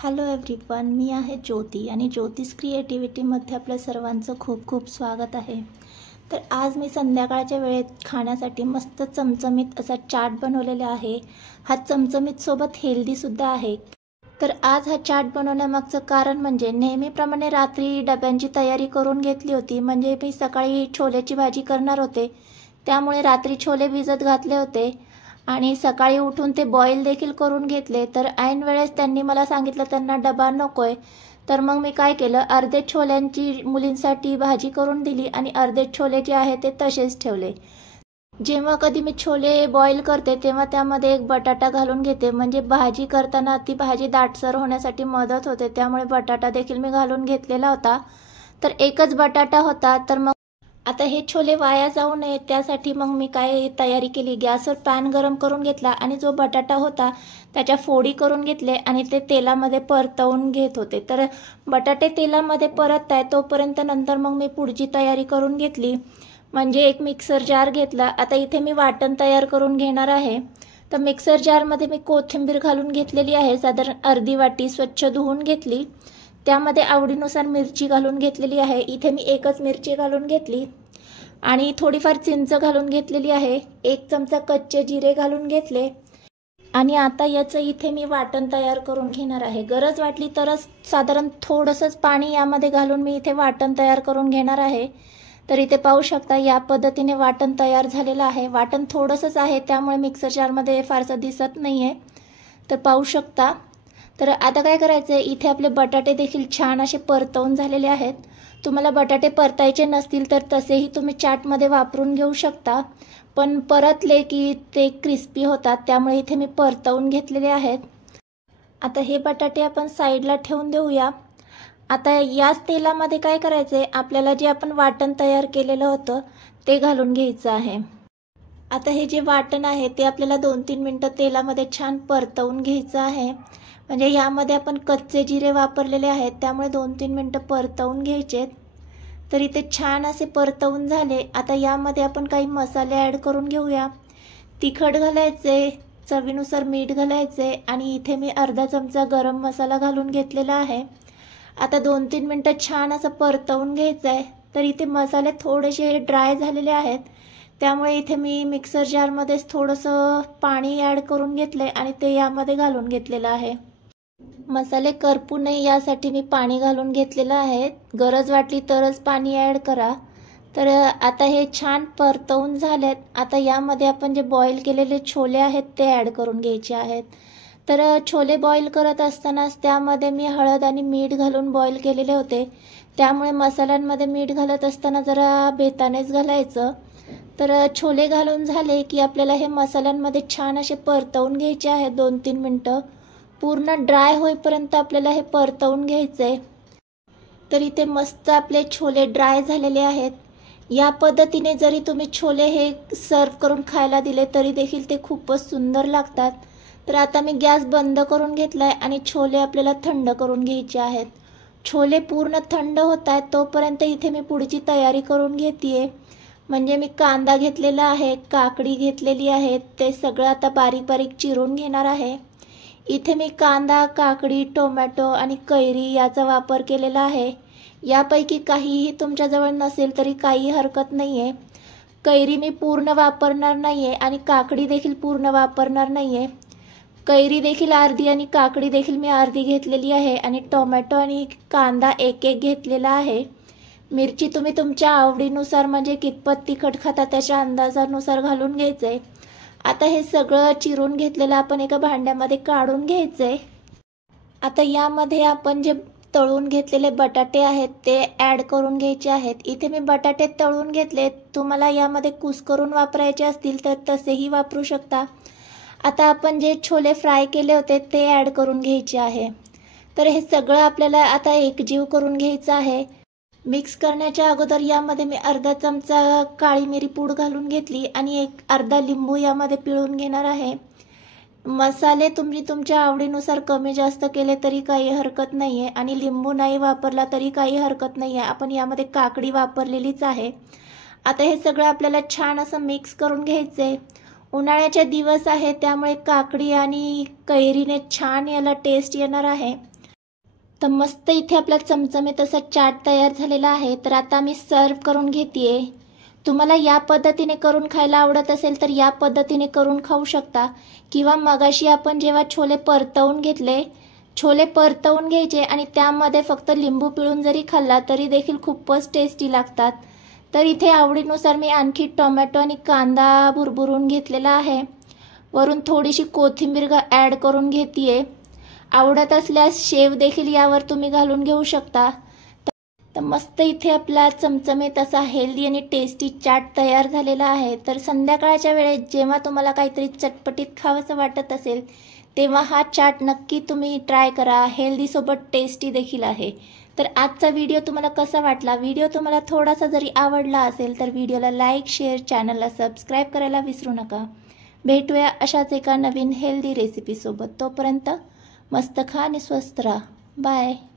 Hello everyone, मी आहे ज्योती आणि ज्योतिष क्रिएटिव्हिटीमध्ये आपल्या सर्वांचं खूप खूप स्वागत आहे। तर आज मी संध्याकाळच्या वेळेत खाण्यासाठी मस्त चमचमीत असा चाट बनवलेला आहे। हा चमचमीत सोबत हेल्दीसुद्धा आहे। तर आज हा चाट बनवण्यामागचं कारण म्हणजे नेहमीप्रमाणे रात्री डब्यांची तयारी करून घेतली होती। म्हणजे मी सकाळी छोलेची भाजी करणार होते, त्यामुळे रात्री छोले भिजत घातले होते आणि सकाळी उठून ते बॉईल देखील करून घेतले। तर ऐन वेळेस त्यांनी मला सांगितलं त्यांना डबा नकोय, तर मग मी काय केलं, अर्धे छोल्यांची मुलींसाठी भाजी करून दिली आणि अर्धे छोले जे आहे ते तसेच ठेवले। जेव्हा कधी मी छोले बॉईल करते तेव्हा त्यामध्ये एक बटाटा घालून घेते, म्हणजे भाजी करताना ती भाजी दाटसर होण्यासाठी मदत होते, त्यामुळे बटाटा देखील मी घालून घेतलेला होता। तर एकच बटाटा होता। तर मग आता हे छोले वाया जाऊ नये त्यासाठी मग मी काय तयारी केली, गॅसवर पॅन गरम करून घेतला आणि जो बटाटा होता त्याच्या फोडी करून घेतले आणि ते तेलामध्ये परतवून घेत होते। तर बटाटे तेलामध्ये परतत आहे तोपर्यंत नंतर मग मी पुढची तयारी करून घेतली, म्हणजे एक मिक्सर जार घेतला। आता इथे मी वाटण तयार करून घेणार आहे। तर मिक्सर जारमध्ये मी कोथिंबीर घालून घेतलेली आहे, साधारण अर्धी वाटी स्वच्छ धुवून घेतली। त्यामध्ये आवडीनुसार मिरची घालून घेतलेली आहे, इथे मी एकच मिरची घालून घेतली आणि थोडीफार चिंच घालून घेतलेली आहे, एक चमचा कच्चे जिरे घालून घेतले आणि आता याचं इथे मी वाटण तयार करून घेणार आहे। गरज वाटली तरच साधारण थोडंसंच पाणी यामध्ये घालून मी इथे वाटण तयार करून घेणार आहे। तर इथे पाहू शकता या पद्धतीने वाटण तयार झालेलं आहे। वाटण थोडंसंच आहे त्यामुळे मिक्सर जारमध्ये फारसं दिसत नाही आहे, तर पाहू शकता। तर आता काय करायचं आहे, इथे आपले बटाटे देखील छान असे परतवून झालेले आहेत। तुम्हाला बटाटे परतायचे नसतील तर तसेही तुम्ही चाटमध्ये वापरून घेऊ शकता, पण परतले की ते क्रिस्पी होतात, त्यामुळे इथे मी परतवून घेतलेले आहेत। आता हे बटाटे आपण साईडला ठेवून देऊया। आता याच तेलामध्ये काय करायचं आहे, आपल्याला जे आपण वाटण तयार केलेलं होतं ते घालून घ्यायचं आहे। आता हे जे वाटण आहे ते आपल्याला 2-3 मिनटं तेलामध्ये छान परतवून घ्यायचं आहे, म्हणजे यामध्ये आपण कच्चे जिरे वापरलेले आहेत त्यामुळे 2-3 मिनटं परतवून घ्यायचे। तर इथे छान असे परतवून झाले। आता यामध्ये आपण काही मसाले ॲड करून घेऊया। तिखट घालायचे, चवीनुसार मीठ घालायचे आणि इथे मी अर्धा चमचा गरम मसाला घालून घेतलेला आहे। आता 2-3 मिनटं छान असं परतवून घ्यायचं आहे। तर इथे मसाले थोडेसे ड्राय झालेले आहेत, त्यामुळे इथे मी मिक्सर जारमध्येच थोडंसं पाणी ॲड करून घेतले आणि ते यामध्ये घालून घेतलेलं आहे। मसाले करपू नये यासाठी मी पाणी घालून घेतलेलं आहे, गरज वाटली तरच पाणी ॲड करा। तर आता हे छान परतवून झालेत। आता यामध्ये आपण जे बॉईल केलेले छोले आहेत ते ॲड करून घ्यायचे आहेत। तर छोले बॉईल करत असतानाच त्यामध्ये मी हळद आणि मीठ घालून बॉईल केलेले होते, त्यामुळे मसाल्यांमध्ये मीठ घालत असताना जरा बेतानेच घालायचं। तर छोले घालून झाले की आपल्याला हे मसाल्यांमध्ये छान असे परतवून घ्यायचे आहेत 2-3 मिनटं, पूर्ण ड्राय होईपर्यंत आपल्याला हे परतवून घ्यायचं आहे। तर इथे मस्त आपले छोले ड्राय झालेले आहेत। या पद्धतीने जरी तुम्ही छोले हे सर्व करून खायला दिले तरी देखील ते खूपच सुंदर लागतात। तर आता मी गॅस बंद करून घेतलाय आणि छोले आपल्याला थंड करून घ्यायचे आहेत। छोले पूर्ण थंड होत आहेत तोपर्यंत इथे मी पुढची तयारी करून घेतेय, म्हणजे मी कांदा घेतलेला आहे, काकडी घेतलेली आहे, ते सगळं आता बारीक बारीक चिरून घेणार आहे। इथे मी कांदा, काकडी, टोमॅटो आणि कैरी याचा वापर केलेला आहे। यापैकी काहीही तुमच्याजवळ नसेल तरी काही हरकत नाही आहे। कैरी मी पूर्ण वापरणार नाही आहे आणि काकडी देखील पूर्ण वापरणार नाही आहे। कैरी देखील अर्धी आणि काकडी देखील मी अर्धी घेतलेली आहे आणि टोमॅटो आणि कांदा एक एक घेतलेला आहे। मिरची तुम्ही तुमच्या आवडीनुसार, म्हणजे कितपत तिखट खाता त्याच्या अंदाजानुसार घालून घ्यायचं आहे। आता हे सगळं चिरून घेतलेलं आपण एका भांड्यामध्ये काढून घ्यायचं आहे। आता यामध्ये आपण जे तळून घेतलेले बटाटे आहेत ते ॲड करून घ्यायचे आहेत। इथे मी बटाटे तळून घेतले, तुम्हाला यामध्ये कुस्करून वापरायचे असतील तर तसेही वापरू शकता। आता आपण जे छोले फ्राय केले होते ते ॲड करून घ्यायचे आहे। तर हे सगळं आपल्याला आता एकजीव करून घ्यायचं आहे। मिक्स करण्याच्या अगोदर यामध्ये मी अर्धा चमचा काळी मिरी पूड घालून घेतली आणि अर्धा लिंबू यामध्ये पिळून घेणार आहे। मसाले तुम्ही तुमच्या आवडीनुसार कमी जास्त केले तरी काही हरकत नाही आहे आणि लिंबू नाही वापरला तरी काही हरकत नाही आहे, आपण यामध्ये काकडी वापरलेलीच आहे। आता हे सगळं आपल्याला छान असं मिक्स करून घ्यायचं आहे। उन्हाळ्याचे दिवस आहे त्यामुळे काकडी आणि कैरीने छान याला टेस्ट येणार आहे। तर मस्त इथे आपला चमचमीत असा चाट तयार झालेला आहे. तर आता मी सर्व करून घेतेय. तुम्हाला या पद्धतीने करून खायला आवडत असेल तर या पद्धतीने करून खाऊ शकता, किंवा मगाशी आपण जेव्हा छोले परतवून घेतले, छोले परतवून घ्यायचे आणि त्यामध्ये फक्त लिंबू पिळून जरी खाल्ला तरी देखील खूपच टेस्टी लागतात. तर इथे आवडीनुसार मी आणखी टोमॅटो आणि कांदा भुरभुरून घेतलेला आहे. वरून थोडीशी कोथिंबीर ॲड करून घेतेय. आवडत असल्यास शेव देखील यावर तुम्ही घालून घेऊ शकता. तर मस्त इथे आपला चमचमीत असा हेल्दी आणि टेस्टी चाट तयार झालेला आहे. तर संध्याकाळच्या वेळेत जेव्हा तुम्हाला काहीतरी चटपटीत खावंसं वाटत असेल तेव्हा हा चाट नक्की तुम्ही ट्राय करा. हेल्दी सोबत टेस्टी देखील आहे. तर आजचा व्हिडिओ तुम्हाला कसा वाटला? व्हिडिओ तुम्हाला थोडासा जरी आवडला असेल तर व्हिडिओला लाईक, शेअर, चॅनलला सबस्क्राईब करायला विसरू नका. भेटूया अशाच एका नवीन हेल्दी रेसिपीसोबत. तोपर्यंत मस्त खा आणि स्वस्त राहा. बाय.